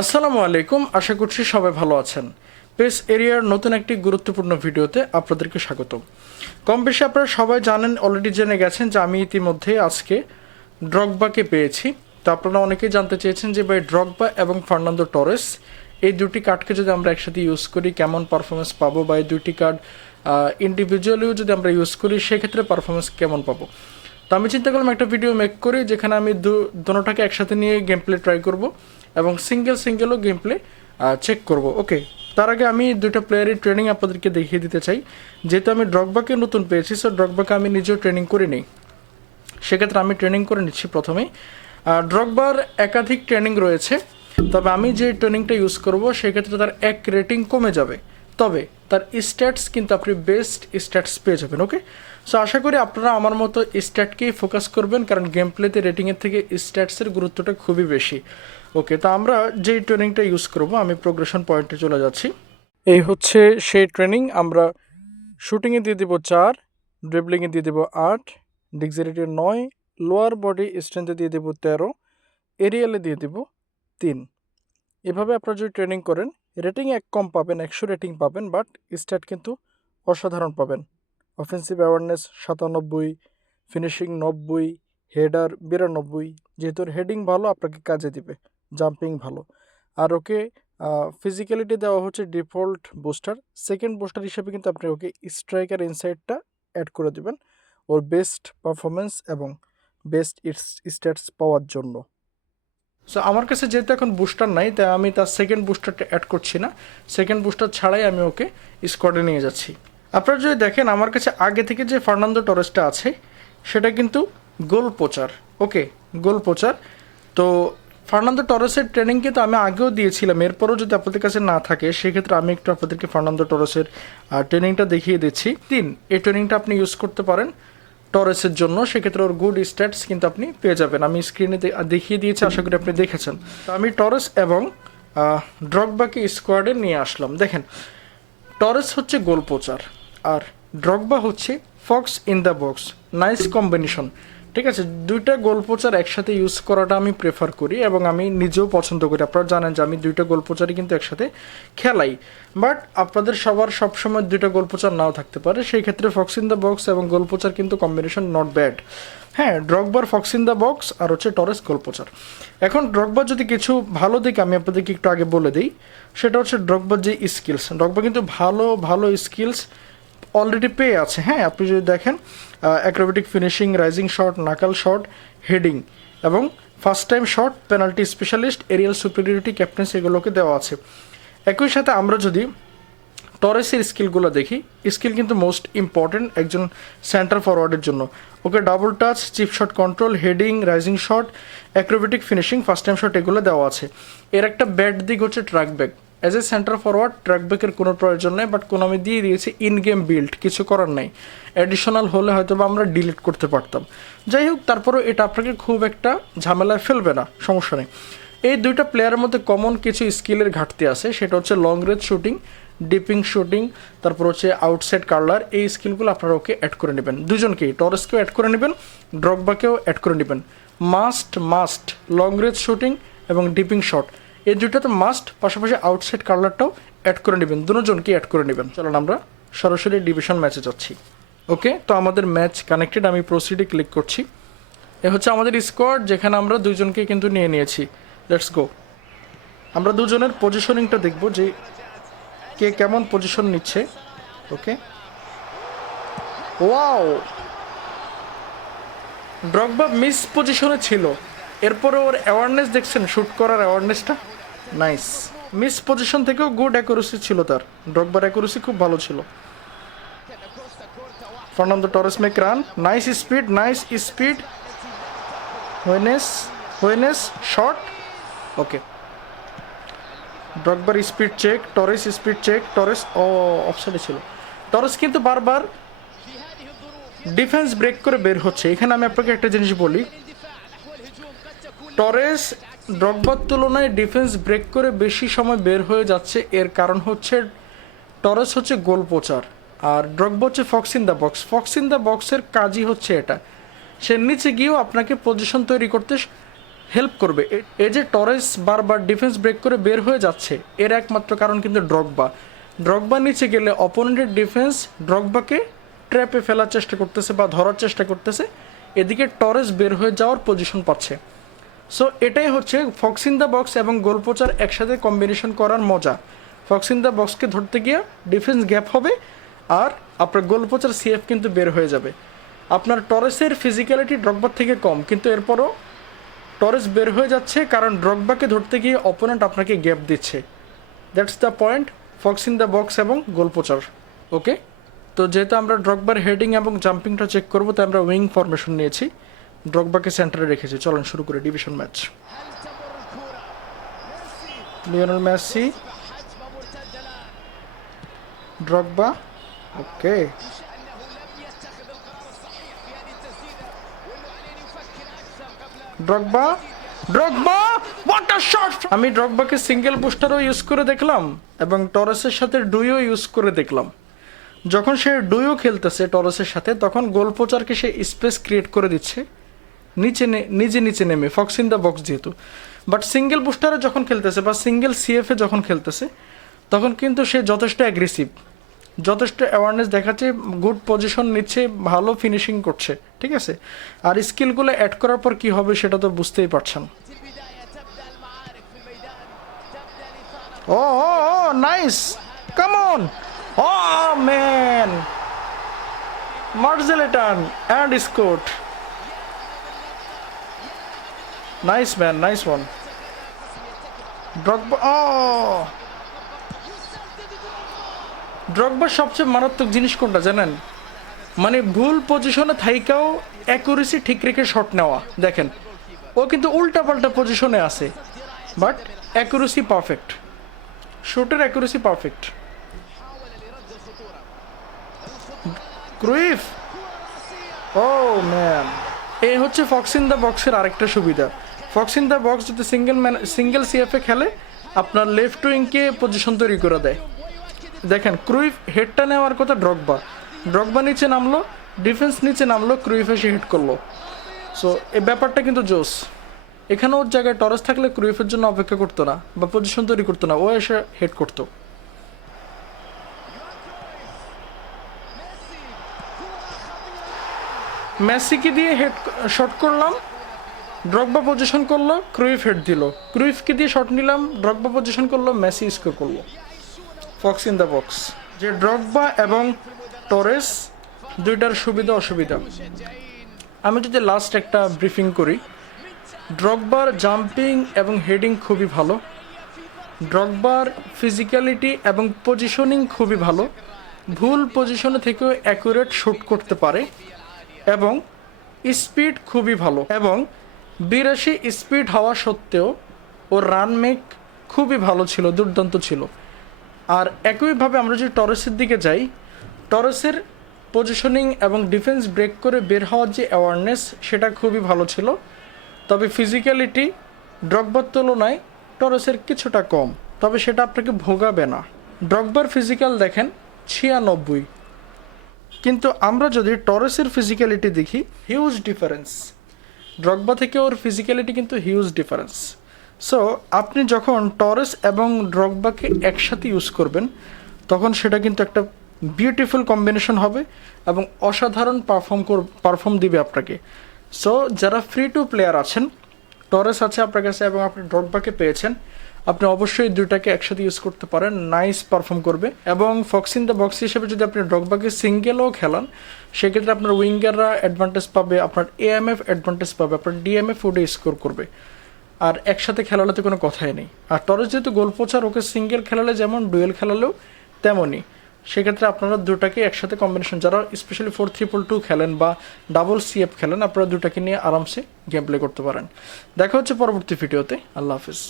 আসসালামু আলাইকুম, আশা করছি সবাই ভালো আছেন। পেস এরিয়ার নতুন একটি গুরুত্বপূর্ণ ভিডিওতে আপনাদেরকে স্বাগত কম বেশি আপনারা সবাই জানেন, অলরেডি জেনে গেছেন যে আমি ইতিমধ্যে আজকে ড্রগবাকে পেয়েছি। তো আপনারা অনেকেই জানতে চেয়েছেন যে ভাই ড্রগবা এবং ফার্নান্দো টরেস, এই দুটি কার্ডকে যদি আমরা একসাথে ইউজ করি, কেমন পারফরমেন্স পাবো বা এই দুটি কার্ড ইন্ডিভিজুয়ালিও যদি আমরা ইউজ করি, সেক্ষেত্রে পারফরমেন্স কেমন পাবো? তো আমি চিন্তা করলাম একটা ভিডিও মেক করি, যেখানে আমি দু দোনোটাকে একসাথে নিয়ে গেম প্লে ট্রাই করব। এবং সিঙ্গেল সিঙ্গেলও গেম প্লে চেক করব। ওকে তার আগে আমি দুটো প্লেয়ারের ট্রেনিং আপনাদেরকে দেখিয়ে দিতে চাই। যেহেতু আমি ড্রগবাকে নতুন পেয়েছি সো ড্রগবাকে আমি নিজেও ট্রেনিং করে নিই। সেক্ষেত্রে আমি ট্রেনিং করে নিচ্ছি প্রথমেই ড্রগবার একাধিক ট্রেনিং রয়েছে, তবে আমি যে ট্রেনিংটা ইউজ করব, সেক্ষেত্রে তার এক রেটিং কমে যাবে। তবে তার স্ট্যাটস কিন্তু আপনি বেস্ট স্ট্যাটস পেয়ে যাবেন ওকে সো আশা করি আপনারা আমার মতো স্ট্যাটকেই ফোকাস করবেন, কারণ গেম প্লেতে রেটিংয়ের থেকে স্ট্যাটসের গুরুত্বটা খুবই বেশি। ওকে তো আমরা যেই ট্রেনিংটা ইউজ করব, আমি প্রোগ্রেশন পয়েন্টে চলে যাচ্ছি। এই হচ্ছে সেই ট্রেনিং আমরা শুটিংয়ে দিয়ে দেবো চার ড্রিবলিংয়ে দিয়ে দেবো আট ডিক্সারিটি নয় লোয়ার বডি স্ট্রেংথে দিয়ে দেবো তেরো এরিয়ালে দিয়ে দেবো তিন। এভাবে আপনারা যদি ট্রেনিং করেন রেটিং এক কম পাবেন, একশো রেটিং পাবেন বাট স্ট্যাট কিন্তু অসাধারণ পাবেন। অফেন্সিভ অ্যাওয়ারনেস সাতানব্বই ফিনিশিং নব্বই হেডার বিরানব্বই, যেহেতু হেডিং ভালো, আপনাকে কাজে দিবে। জাম্পিং ভালো। আর ওকে ফিজিক্যালিটি দেওয়া হচ্ছে ডিফল্ট বুস্টার সেকেন্ড বুস্টার হিসেবে কিন্তু আপনি ওকে স্ট্রাইকার ইনসাইডটা অ্যাড করে দেবেন ওর বেস্ট পারফরমেন্স এবং বেস্ট স্ট্যাটস পাওয়ার জন্য। সো আমার কাছে যেহেতু এখন বুস্টার নাই, তাই আমি তার সেকেন্ড বুস্টারটা অ্যাড করছি না। সেকেন্ড বুস্টার ছাড়াই আমি ওকে স্কোয়াডে নিয়ে যাচ্ছি। আপনারা যদি দেখেন, আমার কাছে আগে থেকে যে ফার্নান্দো টরেসটা আছে, সেটা কিন্তু goal poacher okay, goal poacher তো ফার্নান্দো টরেসের ট্রেনিং কিন্তু আমি আগেও দিয়েছিলাম, এরপরও যদি আপনাদের কাছে না থাকে, সেক্ষেত্রে আমি একটু আপনাদেরকে ফার্নান্দো টরেসের ট্রেনিংটা দেখিয়ে দিচ্ছি। তিন, এই ট্রেনিংটা আপনি ইউজ করতে পারেন টরেসের জন্য, সেক্ষেত্রে ওর গুড স্ট্যাটস কিন্তু আপনি পেয়ে যাবেন। আমি স্ক্রিনে দেখিয়ে দিয়েছি, আশা করি আপনি দেখেছেন। তো আমি টরেস এবং ড্রগবাকে স্কোয়াডে নিয়ে আসলাম। দেখেন, টরেস হচ্ছে গোল পোচার আর ড্রগবা হচ্ছে fox in the box nice combination ঠিক আছে, দুইটা গোল পোচার একসাথে ইউজ করাটা আমি প্রেফার করি এবং আমি নিজেও পছন্দ করি। আপনারা জানেন যে আমি দুইটা গোল পোচারই কিন্তু একসাথে খেলাই। বাট আপনাদের সবার সবসময় দুইটা গোল পোচার নাও থাকতে পারে। সেই ক্ষেত্রে ফক্স ইন দ্য বক্স এবং গোল পোচার কিন্তু কম্বিনেশন নট ব্যাড হ্যাঁ ড্রগবার ফক্স ইন দ্য বক্স আর হচ্ছে টরেস গোল পোচার এখন ড্রগবার যদি কিছু ভালো দিক আমি আপনাদেরকে একটু আগে বলে দিই, সেটা হচ্ছে ড্রগবার যে স্কিলস ড্রগবা কিন্তু ভালো ভালো স্কিলস অলরেডি পেয়ে আছে। হ্যাঁ আপনি যদি দেখেন acrobatic finishing rising shot knuckle shot heading এবং first time shot penalty specialist aerial superiority captains এগুলোকে দেওয়া আছে। একই সাথে আমরা যদি টরেসের স্কিলগুলো দেখি স্কিল কিন্তু মোস্ট ইম্পর্টেন্ট একজন সেন্টার ফরওয়ার্ডের জন্য। Okay double touch chip shot control heading rising shot acrobatic finishing first time shot এগুলো দেওয়া আছে। এর একটা ব্যাড দিক হচ্ছে track back as a centre forward track ব্যাকের কোনো প্রয়োজন নেই বাট কোনো আমি দিয়ে দিয়েছি ইন গেম বিল্ড কিছু করার নেই। অ্যাডিশনাল হলে হয়তো বা আমরা ডিলিট করতে পারতাম। যাই হোক, তারপরেও এটা আপনাকে খুব একটা ঝামেলায় ফেলবে না, সমস্যা নেই। এই দুইটা প্লেয়ারের মধ্যে কমন কিছু স্কিলের ঘাটতি আছে, সেটা হচ্ছে long range shooting dipping shooting তারপর হচ্ছে আউটসাইড কার্লার এই স্কিলগুলো আপনারা ওকে অ্যাড করে নেবেন। দুজনকেই টরেসকেও অ্যাড করে নেবেন ড্রগবাকেও অ্যাড করে নেবেন। Must must long range shooting এবং ডিপিং শট এই দুটোতে মাস্ট পাশাপাশি আউটসাইড কার্লারটাও অ্যাড করে নেবেন। দুজনকে অ্যাড করে নেবেন। চলুন আমরা সরাসরি ডিভিশন ম্যাচে যাচ্ছি। ওকে তো আমাদের ম্যাচ কানেক্টেড আমি প্রসিডে ক্লিক করছি। এ হচ্ছে আমাদের স্কোয়াড যেখানে আমরা দুজনকে কিন্তু নিয়ে নিয়েছি। লেটস গো আমরা দুজনের পজিশনিংটা দেখব যে কে কেমন পজিশন নিচ্ছে। ওকে ওয়াও ড্রগবা মিস পজিশনে ছিল। এরপরে ওর অ্যাওয়ারনেস দেখছেন? শ্যুট করার অ্যাওয়ারনেসটা নাইস মিস পজিশন থেকেও গুড অ্যাকুরেসি ছিল তার। ড্রগবার অ্যাকুরেসি খুব ভালো ছিল। Fernando Torres make run nice speed nice speed হোয়েনেস হোয়েনেস short okay ড্রগবার speed check Torres speed check Torres ও অপসাইডে ছিল। টরেস কিন্তু বারবার ডিফেন্স ব্রেক করে বের হচ্ছে। এখানে আমি আপনাকে একটা জিনিস বলি। টরেস ড্রগবার তুলনায় ডিফেন্স ব্রেক করে বেশি সময় বের হয়ে যাচ্ছে। এর কারণ হচ্ছে টরেস হচ্ছে গোল পোচার আর ড্রগবা হচ্ছে fox in the box. Fox in the বক্সের কাজই হচ্ছে এটা। সে নিচে গিয়েও আপনাকে পজিশন তৈরি করতে হেল্প করবে। এ- যে টরেস বারবার ডিফেন্স ব্রেক করে বের হয়ে যাচ্ছে, এর একমাত্র কারণ কিন্তু ড্রগবা। ড্রগবা নিচে গেলে অপোনেন্টের ডিফেন্স ড্রগবাকে ট্র্যাপে ফেলার চেষ্টা করতেছে বা ধরার চেষ্টা করতেছে। এদিকে টরেস বের হয়ে যাওয়ার পজিশন পাচ্ছে। সো এটাই হচ্ছে ফক্স ইন দ্য বক্স এবং গোলপোচার একসাথে কম্বিনেশন করার মজা। ফক্স ইন দ্য বক্সকে ধরতে গিয়ে ডিফেন্স গ্যাপ হবে আর আপনার গোলপোচার সিএফ কিন্তু বের হয়ে যাবে। আপনার টরেসের ফিজিক্যালিটি ড্রগবার থেকে কম, কিন্তু এরপরও টরেস বের হয়ে যাচ্ছে কারণ ড্রগবাকে ধরতে গিয়ে অপোনেন্ট আপনাকে গ্যাপ দিচ্ছে। That's the point fox in the box এবং গোলপোচার ওকে তো যেহেতু আমরা ড্রগবার হেডিং এবং জাম্পিংটা চেক করব, তাই আমরা উইং ফরমেশন নিয়েছি। ড্রগবাকে সেন্টারে রেখেছে। চলেন শুরু করে division match. Lionel Messi, Drogba, okay. Drogba Drogba what a shot আমি ড্রগবাকে সিঙ্গেল বুস্টারও ইউজ করে দেখলাম এবং টরেসের সাথে ডুইও ইউজ করে দেখলাম। যখন সে ডুইও খেলতেছে টরেসের সাথে, তখন গোল গোলপোচারকে সে স্পেস ক্রিয়েট করে দিচ্ছে। নিচে নিজে নিচে নেমে ফক্স ইন দ্য বক্স যেহেতু। বাট সিঙ্গেল বুস্টারে যখন খেলতেছে, বা সিঙ্গেল সিএফে যখন খেলতেছে, তখন কিন্তু সে যথেষ্ট অ্যাগ্রেসিভ যথেষ্ট অ্যাওয়ারনেস দেখাচ্ছে গুড পজিশন নিচ্ছে, ভালো ফিনিশিং করছে, ঠিক আছে? আর স্কিলগুলো অ্যাড করার পর কি হবে সেটা তো বুঝতেই পারছেন। ও নাইস কামন ও ম্যান মার্জেলেটান অ্যান্ড স্কোট nice man nice one Drogba ড্রগবার সবচেয়ে মারাত্মক জিনিস কোনটা জানেন? মানে ভুল পজিশনে থাইকাও অ্যাকুরেসি ঠিক রেখে শট নেওয়া, দেখেন। ও কিন্তু উল্টা পাল্টা পজিশনে আছে বাট অ্যাকুরেসি পারফেক্ট শুটের accuracy perfect Cruyff oh man এই হচ্ছে ফক্স ইন দ্য বক্সের আরেকটা সুবিধা। ফক্স ইন দ্য বক্স যদি সিঙ্গেল ম্যান সিঙ্গেল সিএফে খেলে, আপনার লেফট উইংকে পজিশন তৈরি করে দেয়। দেখেন ক্রুইফ হেডটা নেওয়ার কথা ড্রগবা ড্রগবা নিচে নামলো ডিফেন্স নিচে নামলো ক্রুইফ এসে হিট করল। সো এই ব্যাপারটা কিন্তু জোস। এখানে ওর জায়গায় টরেস থাকলে ক্রুইফের জন্য অপেক্ষা করতো না, বা পজিশন তৈরি করতো না, ও এসে হেড করতো। মেসিকে দিয়ে হেড শট করলাম? ড্রগবা পজিশন করল ক্রুইফ হেড দিল। ক্রুইফকে দিয়ে শট নিলাম ড্রগবা পজিশন করল মেসি স্কোর করল। ফক্স ইন দ্য বক্স যে ড্রগবা এবং টরেস দুইটার সুবিধা, অসুবিধা। আমি যদি লাস্ট একটা ব্রিফিং করি ড্রগবার জাম্পিং এবং হেডিং খুবই ভালো। ড্রগবার ফিজিক্যালিটি এবং পজিশনিং খুবই ভালো। ভুল পজিশনে থেকেও অ্যাকুরেট শ্যুট করতে পারে এবং স্পিড খুবই ভালো এবং বিরাশি স্পিড হওয়া সত্ত্বেও ওর রান মেক খুবই ভালো ছিল, দুর্দান্ত ছিল। আর একইভাবে আমরা যদি টরেসের দিকে যাই, টরেসের পজিশনিং এবং ডিফেন্স ব্রেক করে বের হওয়ার যে অ্যাওয়ারনেস সেটা খুবই ভালো ছিল। তবে ফিজিক্যালিটি ড্রগবার তুলনায় টরেসের কিছুটা কম। তবে সেটা আপনাকে ভোগাবে না। ড্রগবার ফিজিক্যাল দেখেন, ছিয়ানব্বই। কিন্তু আমরা যদি টরেসের ফিজিক্যালিটি দেখি হিউজ ডিফারেন্স ড্রগবা থেকে ওর ফিজিক্যালিটি কিন্তু হিউজ ডিফারেন্স সো আপনি যখন টরেস এবং ড্রগবাকে একসাথে ইউজ করবেন, তখন সেটা কিন্তু একটা বিউটিফুল কম্বিনেশন হবে এবং অসাধারণ পারফর্ম কর পারফর্ম দিবে আপনাকে। সো যারা ফ্রি টু প্লেয়ার আছেন টরেস আছে আপনার কাছে এবং আপনি ড্রগবাকে পেয়েছেন আপনি অবশ্যই দুইটাকে একসাথে ইউজ করতে পারেন নাইস পারফর্ম করবে। এবং ফক্স ইন দ্য বক্স হিসেবে যদি আপনি ড্রগবাকে সিঙ্গেলও খেলান, সেক্ষেত্রে আপনার উইঙ্গাররা অ্যাডভান্টেজ পাবে, আপনার এএমএফ অ্যাডভান্টেজ পাবে, আপনার ডিএমএফ ওডে স্কোর করবে। আর একসাথে খেলালে তো কোনো কথাই নেই। আর টরেস যেহেতু গোল পোচার ওকে সিঙ্গেল খেলালে যেমন ডুয়েল খেলালেও তেমনই। সেক্ষেত্রে আপনারা দুটাকে একসাথে কম্বিনেশন যারা স্পেশালি ফোর ট্রিপল টু খেলেন বা ডাবল সিএফ খেলেন, আপনারা দুটাকে নিয়ে আরামসে গেম প্লে করতে পারেন। দেখা হচ্ছে পরবর্তী ভিডিওতে আল্লাহ হাফিজ।